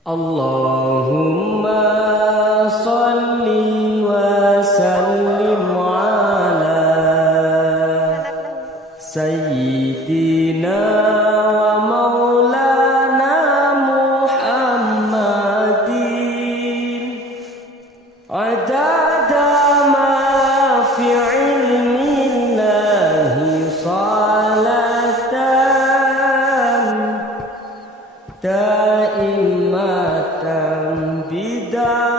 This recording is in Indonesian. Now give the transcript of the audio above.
Allahumma salli wa sallim ala Sayyidina wa maulana Muhammadin adada ma fi ilmillahi salatan daimatan bidah